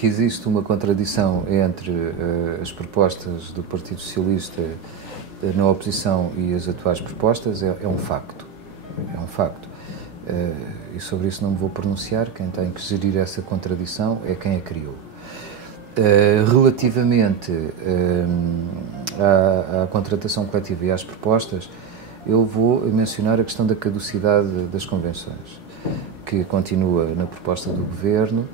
que existe uma contradição entre as propostas do Partido Socialista na oposição e as atuais propostas é um facto. É um facto. E sobre isso não me vou pronunciar. Quem tem que gerir essa contradição é quem a criou. Relativamente à contratação coletiva e às propostas, eu vou mencionar a questão da caducidade das convenções, que continua na proposta do Governo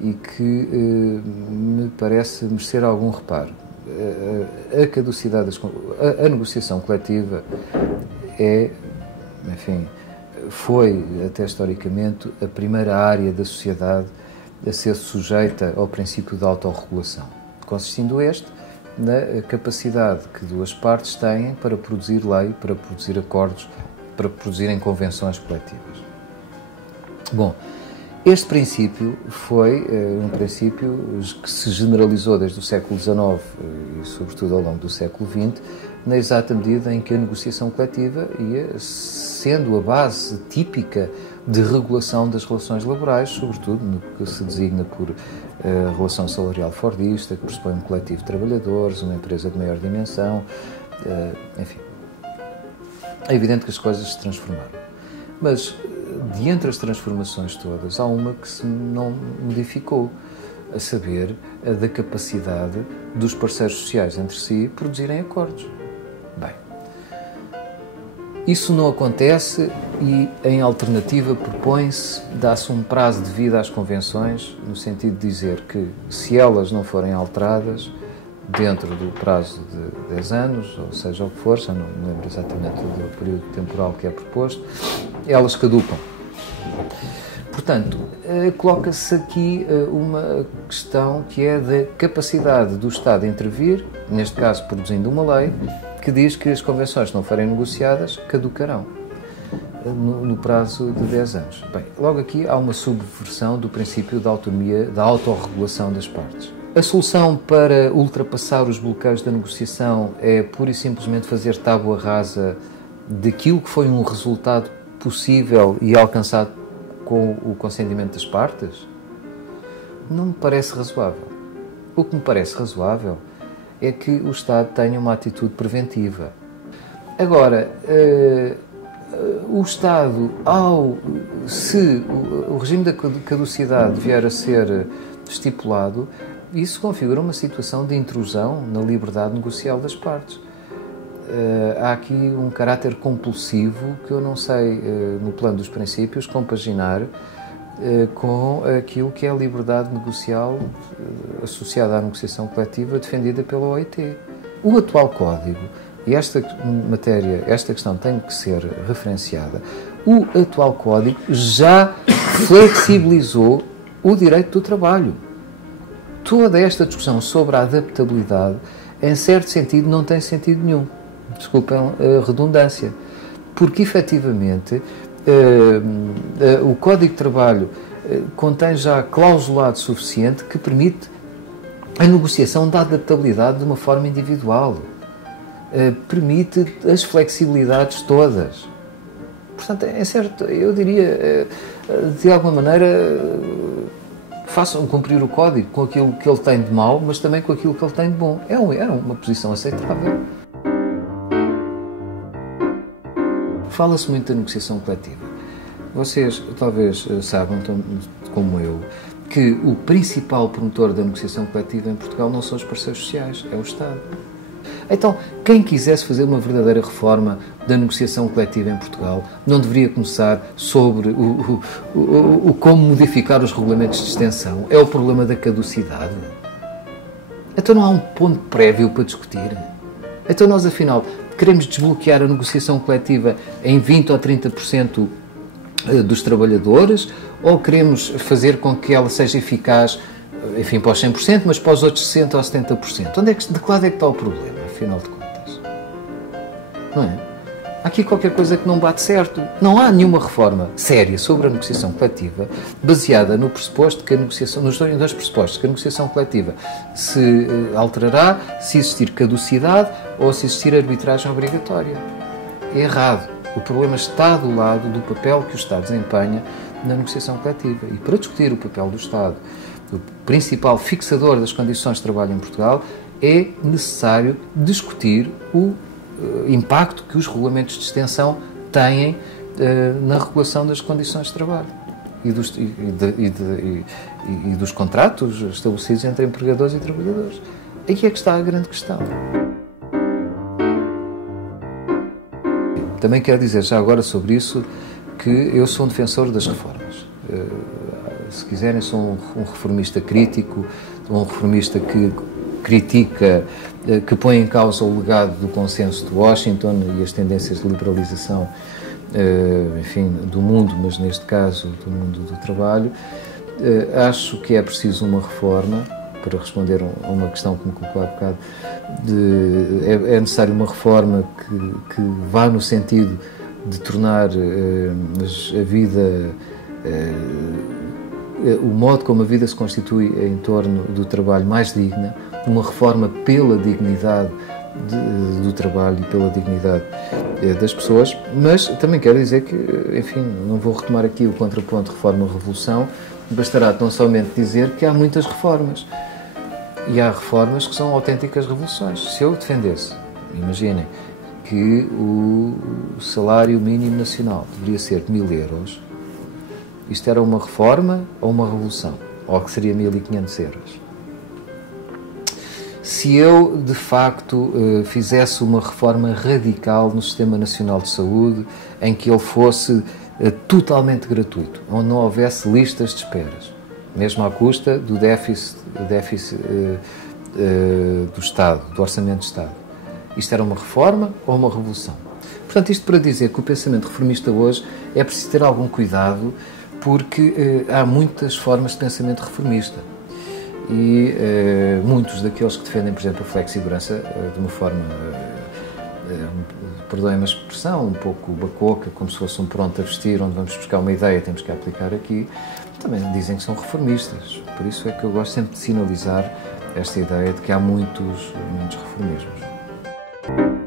e que me parece merecer algum reparo. A caducidade a negociação coletiva foi, até historicamente, a primeira área da sociedade a ser sujeita ao princípio da autorregulação, consistindo na capacidade que duas partes têm para produzir lei, para produzir acordos, para produzirem convenções coletivas. Bom, este princípio foi um princípio que se generalizou desde o século XIX e, sobretudo, ao longo do século XX, na exata medida em que a negociação coletiva ia sendo a base típica de regulação das relações laborais, sobretudo no que se designa por relação salarial fordista, que pressupõe um coletivo de trabalhadores, uma empresa de maior dimensão, enfim. É evidente que as coisas se transformaram. Mas, de entre as transformações todas, há uma que se não modificou, a saber, a da capacidade dos parceiros sociais entre si produzirem acordos. Bem, isso não acontece e, em alternativa, propõe-se, dá-se um prazo de vida às convenções, no sentido de dizer que, se elas não forem alteradas dentro do prazo de 10 anos, ou seja o que for, já não me lembro exatamente do período temporal que é proposto, elas caducam. Portanto, coloca-se aqui uma questão que é da capacidade do Estado intervir, neste caso produzindo uma lei, que diz que as convenções, se não forem negociadas, caducarão no prazo de 10 anos. Bem, logo aqui há uma subversão do princípio da autonomia, da autorregulação das partes. A solução para ultrapassar os bloqueios da negociação é pura e simplesmente fazer tábua rasa daquilo que foi um resultado possível e alcançado com o consentimento das partes? Não me parece razoável. O que me parece razoável é que o Estado tenha uma atitude preventiva. Agora, o Estado, se o regime da caducidade vier a ser estipulado, isso configura uma situação de intrusão na liberdade negocial das partes. Há aqui um caráter compulsivo que eu não sei, no plano dos princípios, compaginar com aquilo que é a liberdade negocial associada à negociação coletiva defendida pela OIT. O atual Código, e esta questão tem que ser referenciada, o atual Código já flexibilizou o direito do trabalho. Toda esta discussão sobre a adaptabilidade, em certo sentido, não tem sentido nenhum. Desculpem a redundância. Porque, efetivamente, o Código de Trabalho contém já clausulado suficiente que permite a negociação da adaptabilidade de uma forma individual. Permite as flexibilidades todas. Portanto, é certo, eu diria, de alguma maneira, façam cumprir o Código com aquilo que ele tem de mau, mas também com aquilo que ele tem de bom. Era uma posição aceitável. Fala-se muito da negociação coletiva. Vocês talvez saibam, como eu, que o principal promotor da negociação coletiva em Portugal não são os parceiros sociais, é o Estado. Então, quem quisesse fazer uma verdadeira reforma da negociação coletiva em Portugal não deveria começar sobre o como modificar os regulamentos de extensão? É o problema da caducidade. Então não há um ponto prévio para discutir? Então nós, afinal, queremos desbloquear a negociação coletiva em 20% ou 30% dos trabalhadores, ou queremos fazer com que ela seja eficaz, enfim, para os 100%, mas para os outros 60% ou 70%? De que lado é que está o problema, afinal de contas? Não é? Há aqui qualquer coisa que não bate certo. Não há nenhuma reforma séria sobre a negociação coletiva baseada no pressuposto que a negociação, nos dois pressupostos, que a negociação coletiva se alterará se existir caducidade ou se existir arbitragem obrigatória. É errado. O problema está do lado do papel que o Estado desempenha na negociação coletiva. E para discutir o papel do Estado o principal fixador das condições de trabalho em Portugal, é necessário discutir o impacto que os regulamentos de extensão têm na regulação das condições de trabalho e dos contratos estabelecidos entre empregadores e trabalhadores. Aqui é que está a grande questão. Também quero dizer já agora sobre isso que eu sou um defensor das reformas. Se quiserem, sou um reformista crítico, um reformista que critica, que põe em causa o legado do consenso de Washington e as tendências de liberalização, enfim, do mundo, mas neste caso do mundo do trabalho. Acho que é preciso uma reforma, para responder a uma questão que me colocou há bocado, é necessário uma reforma que vá no sentido de tornar a vida, o modo como a vida se constitui em torno do trabalho mais digna, uma reforma pela dignidade do trabalho e pela dignidade das pessoas, mas também quero dizer que, enfim, não vou retomar aqui o contraponto reforma-revolução, bastará tão somente dizer que há muitas reformas. E há reformas que são autênticas revoluções. Se eu defendesse, imaginem, que o salário mínimo nacional deveria ser de 1.000 euros, isto era uma reforma ou uma revolução? Ou que seria 1.500 euros? Se eu, de facto, fizesse uma reforma radical no Sistema Nacional de Saúde, em que ele fosse totalmente gratuito, onde não houvesse listas de esperas, mesmo à custa do déficit do Estado, do Orçamento de Estado. Isto era uma reforma ou uma revolução? Portanto, isto para dizer que o pensamento reformista hoje é preciso ter algum cuidado, porque há muitas formas de pensamento reformista. E muitos daqueles que defendem, por exemplo, a flexigurança de uma forma, perdoem-me a expressão, um pouco bacoca, como se fosse um pronto a vestir, onde vamos buscar uma ideia e temos que aplicar aqui, também dizem que são reformistas. Por isso é que eu gosto sempre de sinalizar esta ideia de que há muitos reformismos.